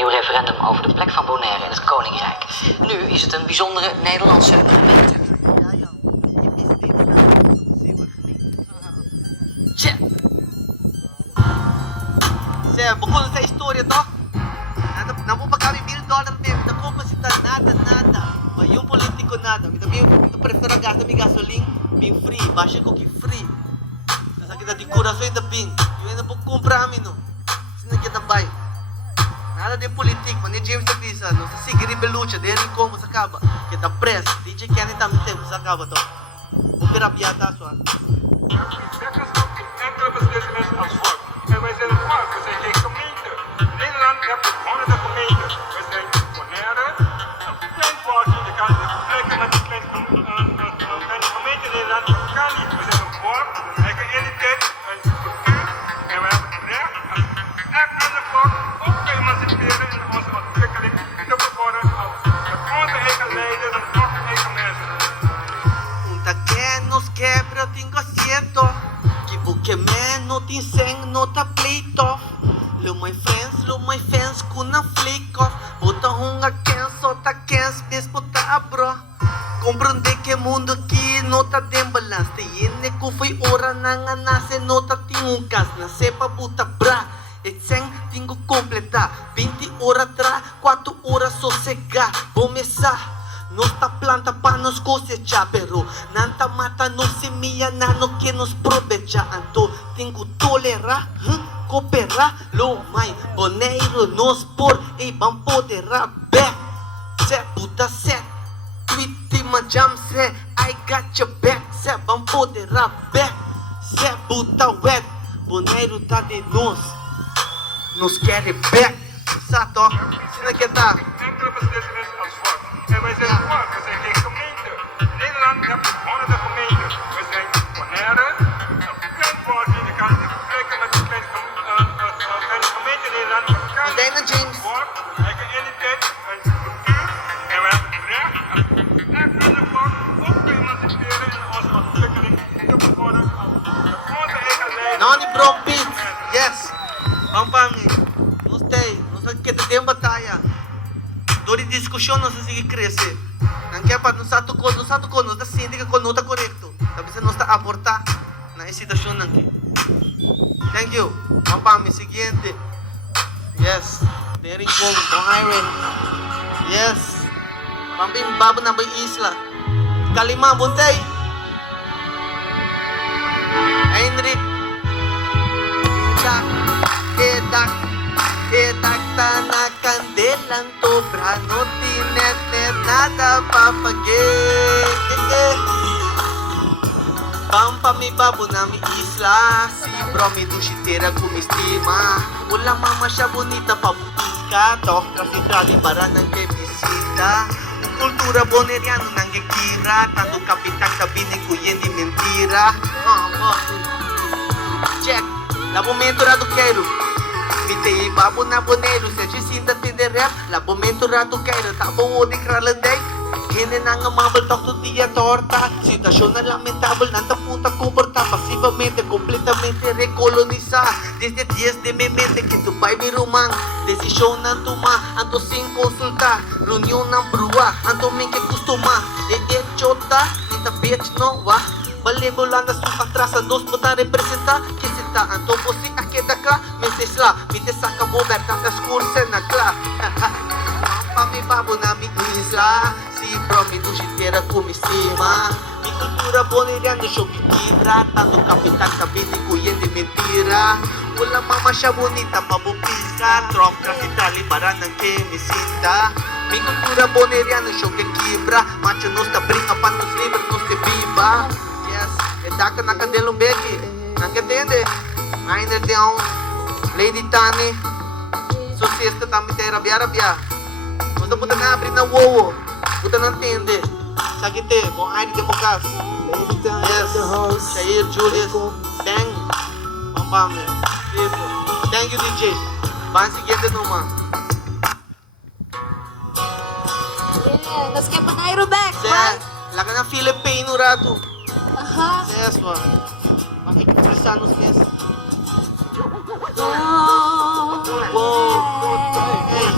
nieuw referendum over de plek van Bonaire in het Koninkrijk. Nu is het een bijzondere Nederlandse gemeente. Sir, bukod sa istorya to, namu pa kami $1,000,000, babe. Naku, masita, nada. Yung politiko nada. Ito prefera gasta mi gasoline, being free. Basha ko ki free. Nasa kita di coração da bing. Yung na po kumpra amin, no. Sino kita bay? Nada de politik, man. Ni James Tapisa, no. Sa Sigiri Belucha, de Rico, mo sa kaba. Kita press. DJ Kenny tamite, mo sa kaba to. Opera piata, so. Enkele beslissingen als volgt. En wij zijn het volk, we zijn geen gemeente. Nederland heeft honderden gemeenten. We zijn Bonaire, een klein volkje. Je kan het vergelijken met een kleine gemeente in Nederland. Dat kan niet. We zijn een volk, een eigen identiteit, een cultuur. En we hebben het recht als elk ander volk ook te emanciperen in onze ontwikkeling te bevorderen met onze eigen leiders en onze eigen mensen. Unta que nos quebra, tengo asiento. Que menos dicen no ta pleito. Lo my friends kuna flick off. Bota hunga kenso ta kens mesmo ta bro. Comprende que mundo aqui no ta dem balance. Tiene que foi ora nanga nase no ta tingukas. Na sepa buta bra. Etseng tingo completa. 20 horas atrás, 4 horas sossegar. Bomesa. Nossa planta para nos cosechar, pero nanta mata no semilla nano que nos provecha. Anto tengo tolerar, cooperar, lo mai boneiro nos por e van poderá back. Se puta set, tweety my jam se, I got your back. Se van poderá back, se puta wet, boneiro tá de nos quer back. Sato, sina que tá. Enkele beslissingen als volgt. En wij zijn het volk, we zijn geen gemeente. Nederland heeft honderden gemeenten. We zijn Bonaire, een klein volkje. Je kan het vergelijken met een kleine gemeente in Nederland. Dat kan niet. Dana James. Een volk, een eigen identiteit, een cultuur. En we hebben het recht als elk ander volk ook te emanciperen in onze ontwikkeling te bevorderen met onze eigen leiders. Noni bro beat, yes. Pampami, nos tem, nos que tem batalha. Dori discussão não se sigue crescer. Não quer para nos atucou, nos da síndica com nota correto. Talvez nos está aportar na situação aqui. Thank you. Pampami, seguinte. Yes. Dering kong, Bong Iron. Yes. Pampim babo na isla. Kalima, buntay. Heinrich. Edak tanah kandelan tobra no tinet nada papagay. Pampa mi babo na mi isla, si bro mi dushitera kumistima. Wala mama siya bonita pabutika, tok trafikali para ng kebisita. Kultura boneriano nanggekira, tanto kapitak sabi ni kuya di mentira. Check, la momento rado quero. Mitei babo na boneiro, se dicinta tende rap. La momento rado quero, tabo o di kralanday. Hine na nga mabal to dia torta. Situación na lamentable, nanta punta comporta. Pasivamente, completamente recolonizar. Desde 10 de mi mente que tu pai mi rumang. Desisyon na tuma, anto sin consultar. Reunión na brua, anto min que costuma. De chota, nita bitch no va. Balebola na suka trasa, nos puta representa. Que se ta, anto posi akeda ka. Meses la, mite saka bober, tantas kurse na kla. Pami babo na mi isla. Si bro mi dushitera kumistima. Mi cultura boneriano show que quebra. Tanto kapitan sabi ni kuya di mentira. Wala mama siya bonita pabupisa. Trop kasitali para ng kemisinta. Mi cultura boneriano show que quebra. Macho nos ta brinca pa nos libre nos te viva. Yes, edaka na kandelong beki. Nangatende. Ngayon down. Lady Tani. So siesta tami te rabia. Gusto puta na abrir na wowo. Puta na tende. Sakite, kung ay di mo kas. Yes, Shair Julius. Bang. Pampame. Thank you DJ. Van siguiente naman. Yeah, let's get Bonaire back, Yes, right? laka ng Filipino rato. Aha. Yes, man. Makikiprisanos, yes. Oh, Whoa. Hey.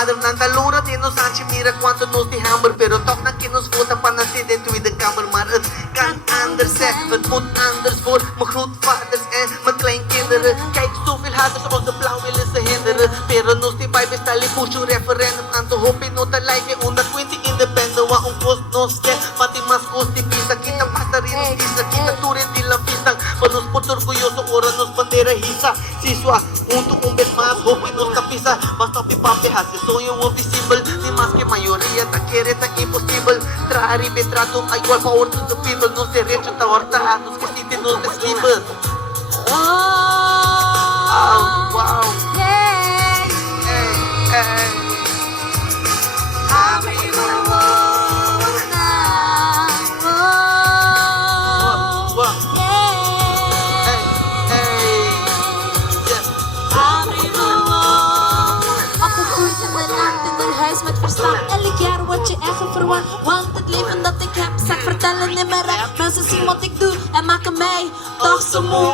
madre Nandalura de nos anche mira cuando nos die hammer Pero toch na kinus voeten van een tijd in tweede kamer Maar het kan anders zijn, het moet anders voor mijn grootvaders en mijn kleinkinderen Kijk zoveel haters als de blauw willen ze hinderen Pero nos die bij bestellen push een referendum aan te hopen No te lijken onder 20 independent Wa un kost nos ke, pati mas kost di pisa Kita pasarinos isa, kita turin di la pista Panos pot orgulloso, ora nos bandera hisa Siswa, un vez más, hope nos tapisa Basta pipape, hace sonho invisible Ni más que mayoría, ta quiere, ta imposible Traer y retrato, a igual power to the people Nos derecho, ta horta, nos que si te nos desliber Oh, wow, yeah, hey, hey Abrimos na, oh, wow, yeah. hey, hey yes. Opgegroeid in een land, in een huis met verstand. Elk jaar word je eigen verwant. Want het leven dat ik heb, zal ik vertellen in mijn rap. Mensen zien wat ik doe en maken mij toch zo moe.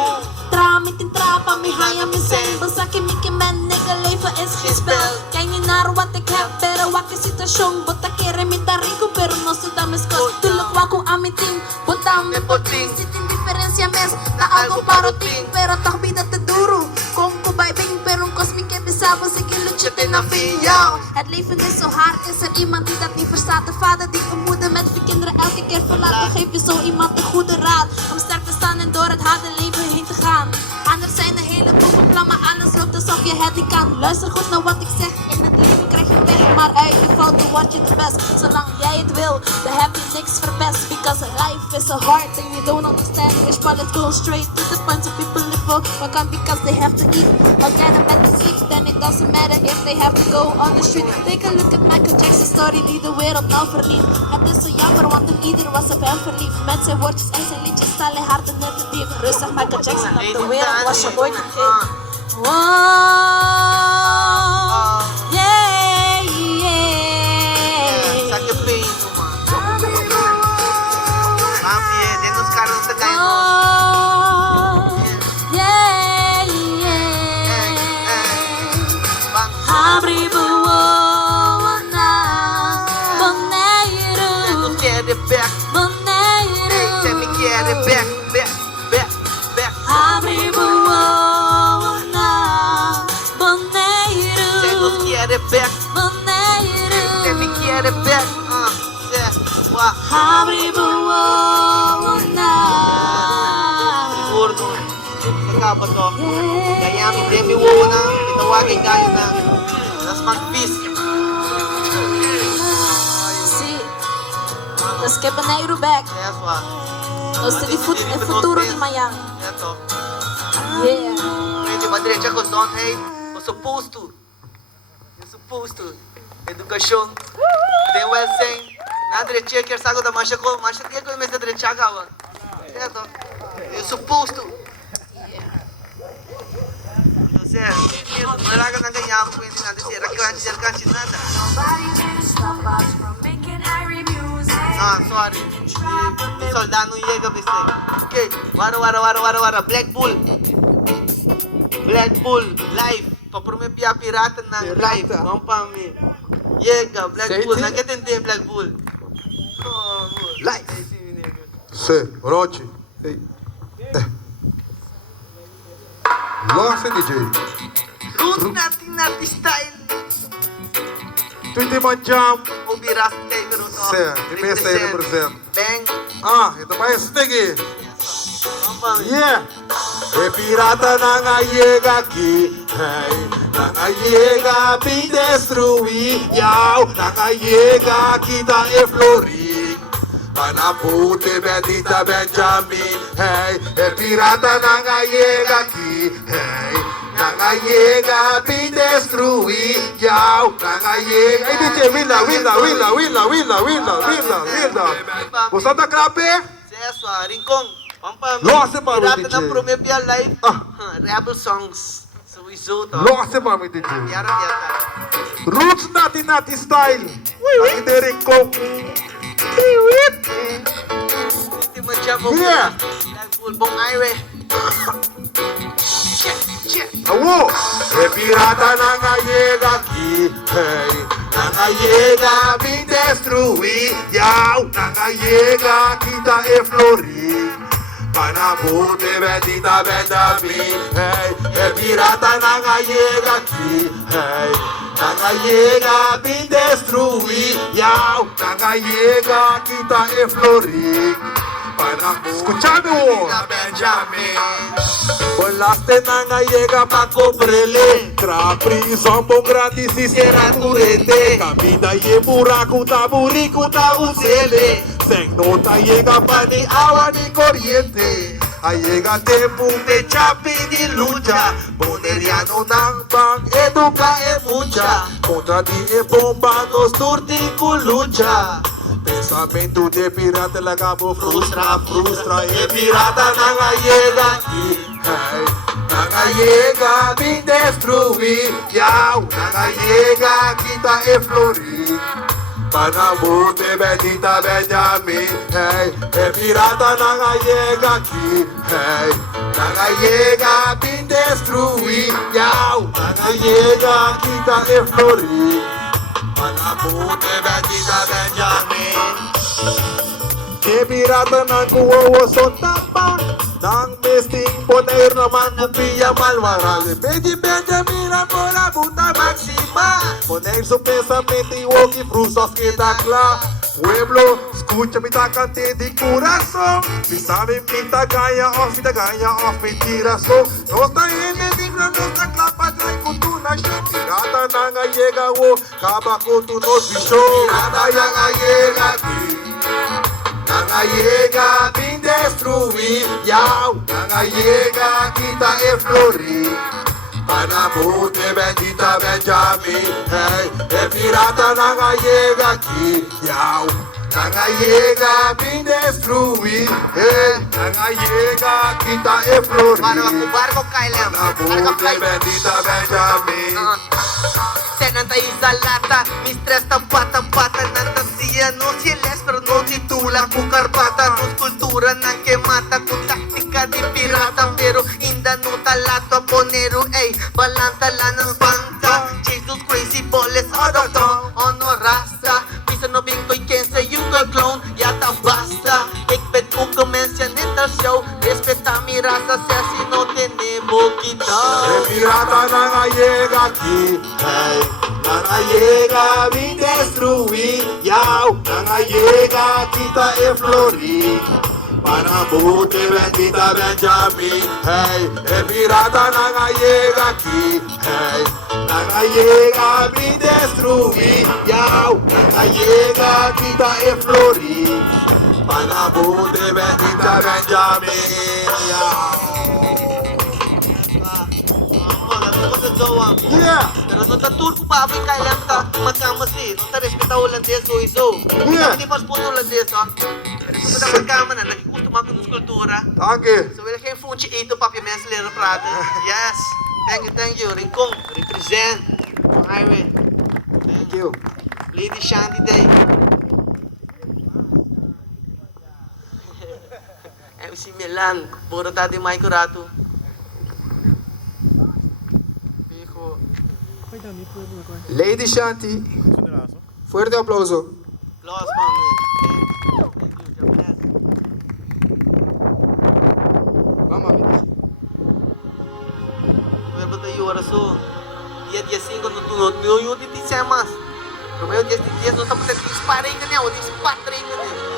Tra met een trap aan mij, high aan mijn zijn. Bezak je Mickey Man, nigga, leven is geen spel. Kijk niet naar wat ik heb, pero wakker situatie. Bota quiere mi rico, pero no se da mis cosas. Tulog wako aan mijn team, bota me poting. Zit in diferencia mes, na algo paroting. Pero toch bida te duro. Kom ko bij bing, pero een cosmic episabo. Sige luchtje ten afiyao. Het leven is zo hard, is er iemand die dat niet verstaat? De vader die een moeder met vier kinderen elke keer verlaat. Dan geef je zo iemand een goede raad. Om sterk te staan en door het harde leven heen te gaan. Anders zijn er hele boeken plan, maar alles loopt alsof je het niet kan. Luister goed naar wat ik zeg, in het leven krijg je pech. Maar uit je fouten word je de best. Zolang jij het wil, dan heb je niks verpest. Because life is so hard and you don't understand English. But let's go straight to the point. So people live for what can because they have to eat. Or get a better sleep, then it doesn't matter if they have to go on the street. Take a look at Michael Jackson's story die de wereld nou verliet. Het is zo jammer, want een ieder was op hem verliefd. Met zijn woordjes en zijn liedjes stellen harten net te diep. Rustig Michael Jackson, op de wereld was je ooit een hit. Wow, yeah, yeah. Saque peito, mano Mami, denos caras sa kayo Oh, yeah, Hey, yeah. Bang, Abre boa na denos Boneiro, quiere back Boneiro. Hey, se me quiere back, back, back, back Abre boa na Boneiro, Se nos quiere back, Boneiro. se me quiere back se, wa Abre boa na Gordo Saka ba to? Kaya mi demi wo na Itawagin kayo na Let's mag-feast Sí, los que Boneiro back. Yes, wa Los de el futuro de Miami. Ito Yeah. Pwede ba diretso ko don't hate? You're supposed to. You're supposed to. Edukasyon. They will sing. Na diretso kaya sago da masya ko. Masya tiya ko yung diretso ka ba? Ito. You're supposed to. Sir, wala ka nang ganyan. Pwede natin sir. Rakran nada. Nobody can stop us from making Irie music. Sorry. Di soldado llega, viste. Okay. Wara. Black Bull. Black Bull. Live. Paprome pia pirata na live. Vamos pa mi. Llega, Black Bull. Nagkatindi Black Bull. Live. Se, Rochi. Hey. Nossa, DJ. Roots natin style. Tu man jam. Ubiras tayo pero to. Se, imesa aí represent. Bang. Ah, ito pa yung sticky. Vamos pa mi. Yeah. E pirata nanga llega aqui, hey. Nanga llega bem destruir, yau. Nanga llega aqui da e florir. Panapute bendita Benjamin, hey. E pirata nanga llega aqui, hey. Nanga llega bem destruir, yau. Nanga llega. Hey DJ, willa. Gostou da crape? Seso, Rincon. Vamos pa mi. Nossa, mano, Pirata DJ. na Promebia live. Ah. Rebel songs. So we zo to. Nossa, mami DJ. Biara. Roots natin style. Ang Derek Coke. Hindi mo dyan mo. Yeah. Black Bull, Bong Ire. Check. Awo! E pirata nangayega aqui, hey. Nangayega me destruir, yau. Nangayega kita e florir. Panabuti bendita Benjamin, hey. E pirata nangayega aqui, hey. Nangayega me destruir, yau. Nangayega kita e florir. Escuchame vos. Volaste nangayega pa cobrele. Tra prisão bom grátis e será turete. Camida e buraco tá burico tá usele. Sem nota llega pa ni agua ni corriente. Aí llega tempo de chapi de lucha. Boneriano nang bang educa e mucha. Contra ti e bomba nos turti com lucha. Pensamento de pirata lagabo frustra, frustra. E pirata nangayega aqui, hey. Nangayega me destruir, yau. Nangayega kita e florir. Panabuti bendita Benjamin, hey. E pirata nangayega aqui, hey. Nangayega me destruir, yau. Nangayega kita e florir. Panabuti bendita Benjamin. Que pirata nang kuwawa so tapang. Nang besting poner naman kupia malvarale. Benjamin por la puta máxima. Poner su pensamiento y walkie frusas que da cla. Pueblo, escucha mi tacante de corazón. Si saben pinta gaya off mi tirazo. No está en el digno, no está clapa, trae con tu nación. Pirata nanga llega wo, capa con tu nos bicho. Pirata nanga llega aquí. Nanga llega me destruir, yau. Nanga llega quita e florir. Panabuti bendita Benjamin, hey. E pirata nanga llega aqui, yau. Nanga llega me destruir, hey. Nanga llega quita e florir. Barco, Kylem. Panabuti bendita Benjamin. Senanta isalata, mi stress tampata Nanta siya no siles pero no titula Kukarbata, nos kultura ng kemata Kung taktika di pirata pero inda no talato Ponero, ey, balantala ng banta Jesus crazy balls out of town Ono rasta, pisa no bingoy kense yung clone Yata basta, ik bet kung komensya nito show Respeta mi raza siya sino tenebo kita E pirata nangayega aqui, hey. Nangayega me destruir, yau. Nangayega kita e florir. Panabuti bendita Benjamin, hey. E pirata nangayega aqui, hey. Nangayega me destruir, yau. Nangayega kita e florir. Panabuti bendita Benjamin, yau. Yeah. Pero no ta turco pa abri kailan ta magkama si no ta respeta holandês o iso. Yeah. Hindi pas puto holandês ha. Respeita magkama na nagkusto man kun kultura. Danke. So wil geen funtie eten papje mensen leren praten. Yes. Thank you. Rincon represent highway. Thank you. Lady Shanty Day. MC Milan, puro tadi Mike Curato. Lady Shanti. Fuerte aplauso. Applause from me. Thank you, Japanese. Vamos a ver. Verbo tayo oraso. Dia 5 no yung titi semas. Pero 10 no tapos dispare ka niya, o dispatre ka niya.